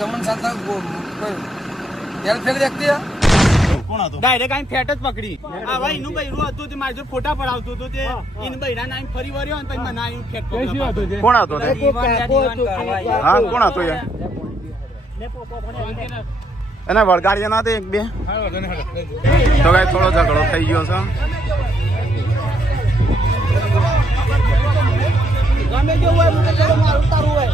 ગમન સાથે તેલ ફેંક દેખતી ડાયરેક્ટ આઈ ફેટ જ પકડી આ ભાઈ નું બૈરું હતું તે મારી જોડે ફોટા પડાવતું હતું તે ઇન બૈરા નાઈ ફરી વળ્યો અને પછી મને આઈ ફેટ પકડ્યો કોણ હતો હા કોણ હતો યાર એને વળગાડ્યા ના એક બે તો કઈ થોડો ઝઘડો થઈ ગયો છે ગમે જેવું હોય મને ચલો મારું તારું હોય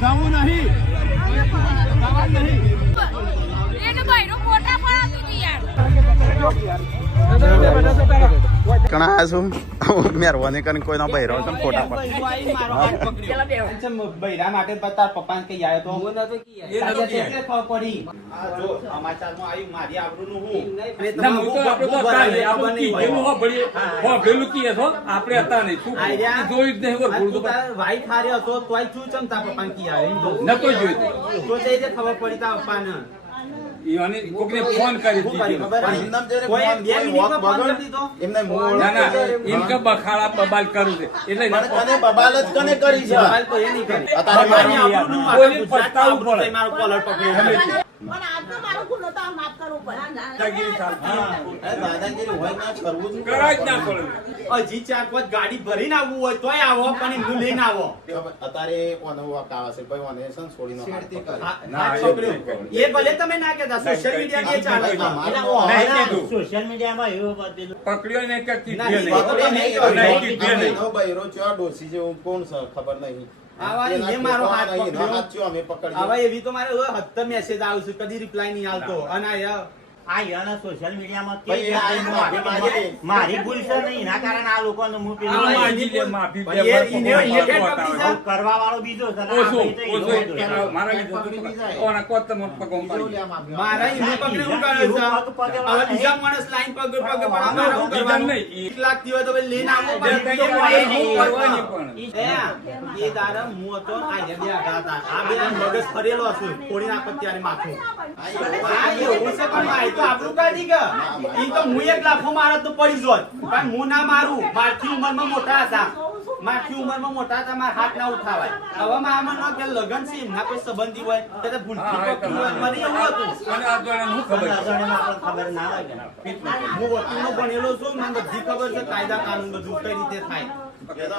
જાવું નહીં એને ભાઈનો ફોટા પડાવતી હતી યાર કણા છું મહેરબાની કરીને કોઈના બહેરો છે ફોટા પર બૈરા માટે તાર પપ્પા કઈ આવ્યો તો હું નતો પડી જો સમાચારમાં આવ્યું મારી આબરૂનું હું આપણે હતા નહીં જોયું જ નહીં ભાઈ ખાર્યો હતો તોય શું ચમ તાર પપ્પા કી આવે નતો જોયું તો તે ખબર પડી તાર પપ્પાને કોકને ફોન કરી ઇનકા બખાડા બબાલ કરું છે એટલે બબાલ જ કને કરી છે પસ્તાવું પડે મારો કોલર પકડ્યો પણ આજ તો મારો ગુનો તો માફ કરવો પડે દાદાગીરી ચાલતી દાદાગીરી હોય ના કરવું કરાય જ ના પડે હજી 4-5 ગાડી ભરીને આવવું હોય તોય આવો પણ એમનું લઈને આવો અત્યારે ઓનો વાક આવે છે ભાઈ ઓને સન છોડીનો એ ભલે તમે ના કહેતા સોશિયલ મીડિયા કે ચાલે સોશિયલ મીડિયામાં એવું બધું પકડ્યો ને કે બૈરો ચો ડોસી જેવું કોણ છે ખબર નહીં આવા એ મારો હાથ પકડ્યો હાથ અમે પકડી આવા એવી તો મારે હત્તર મેસેજ આવશે કદી રિપ્લાય નહીં આવતો અને આ યાના સોશિયલ મીડિયામાં મારી ભૂલ છે નહીં એના કારણે આ લોકોને હું કરવા વાળો બીજો છે મારા ઈને પકડી હું કરે છે હવે બીજા માણસ લાઈન પગ મારા હું કરવાનું 1 લાખ દીવા તો લઈને આવો એ દારા હું હતો આ બે હતા આ બે મગજ ફરેલો છે થોડી નાખ ત્યારે માથું આ એવું છે પણ તો આપણું કાઢી ગયા ઈ તો હું 1 લાખો મારત તો પડી જોત પણ હું ના મારું મારથી ઉંમરમાં મોટા હતા મારા હાથ ના ઉઠાવાય હવે મામા નો કે લગન છે એમના કોઈ સંબંધી હોય તો ભૂલથી પકડ્યું હોય મને એવું હતું ખબર ના હોય હું વકીલનો ભણેલો છું મને બધી ખબર છે કાયદા કાનૂન બધું કઈ રીતે થાય એ તો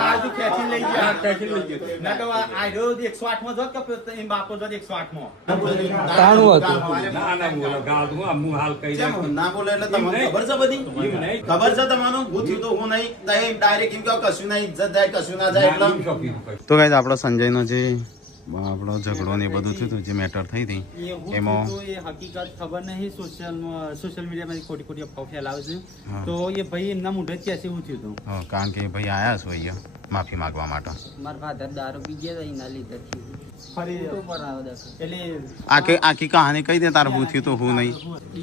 હાથ ખેંચી લઈ ગયા ના તો આજો 108 માં જોત કે એમ બાપો જોત 108 માં ના બોલે એટલે તમને ખબર છે બધી ખબર છે તમારું ભૂથ્યું તો હું નહીં ડાયરેક્ટ એમ કે કશું નહીં ઇજ્જત જાય કશું ના જાય એટલે તો ગાઈસ આપણો સંજયનો જે આપણો ઝઘડો ને બધું થયું જે મેટર થઈ હતી એમાં એ હકીકત ખબર નહીં સોશિયલ મીડિયામાં ખોટી અફવાઓ ફેલાવે છે તો એ ભાઈ એમના મોઢે જ કેસે એવું થયું હતું કારણ કે ભાઈ આયા છો અહીંયા માફી માંગવા માટે મારા ફાધર દારૂ પી ગયા એના લીધે ફરી એટલે આખી કહાની કહી દે તારું ભૂથ્યું તો હું નહીં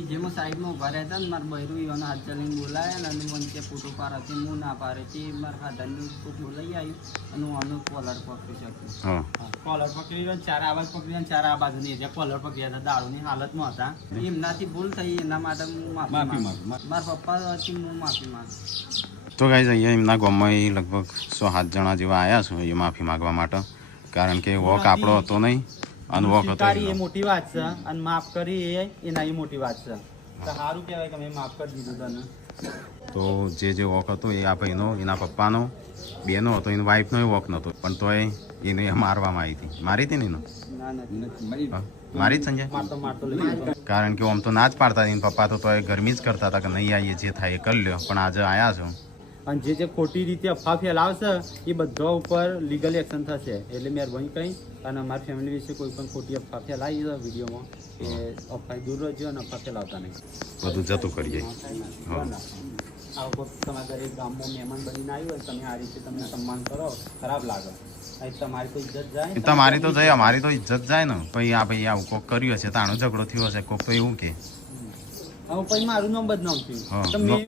જેમાં સાઈડમાં ઉભા રહેતા ને મારા બહેરું એવાનો હાથ ચલીને બોલાયા અને મને કે ફોટો પાડે હું ના પાડે તે મારા ફાધરનું બોલાઈ આવ્યું અને હું આનો કોલર પકડી શકું કોલર પકડી ચાર આવાજ પકડી ચાર આ બાજુ ની કોલર પકડ્યા હતા દારૂની હાલતમાં હતા એમનાથી ભૂલ થઈ એના માટે હું માફી માંગુ મારા પપ્પા હતી હું માફી માંગુ તો ગાઈસ અહીંયા એમના ગામમાં લગભગ 107 જણા જેવા આવ્યા છો એ માફી માંગવા માટે કારણ કે વોક આપણો હતો નહીં અને વોક હતો એ મોટી વાત છે અને માફ કરી એના એ મોટી વાત છે તો સારું કહેવાય કે મેં માફ કરી દીધું તને તો જે વોક હતો એ આ ભાઈનો એના પપ્પાનો બેનો હતો એની વાઈફનો એ વોક નહોતો પણ તોય એને મારવામાં આવી હતી મારી હતી ને એનો મારી જ સંજય કારણ કે આમ તો ના જ પાડતા એના પપ્પા તો તોય ગરમી જ કરતા હતા કે નહીં આવીએ જે થાય એ કરી લ્યો પણ આજે આવ્યા છો અને જે ખોટી રીતે અફવા ફેલાવશે એ બધા ઉપર લીગલ એક્શન થશે એટલે મહેરબાની કરી અને અમારી ફેમિલી વિશે કોઈ પણ ખોટી અફવા ફેલાવી છે વિડીયોમાં એ અફવા દૂર રહેજો અને અફવા ફેલાવતા નહીં બધું જતું કરીએ આવો તમારા ઘરે ગામમાં મહેમાન બનીને આવ્યું હોય તમે આ રીતે તમને સન્માન કરો ખરાબ લાગે તમારી તો ઇજ્જત જાય તમારી તો જાય અમારી તો ઇજ્જત જાય ને પછી આ ભાઈ આવું કોક કર્યું હશે તાણો ઝઘડો થયો હશે કોક તો એવું કે હવે પછી મારું નામ બદનામ થયું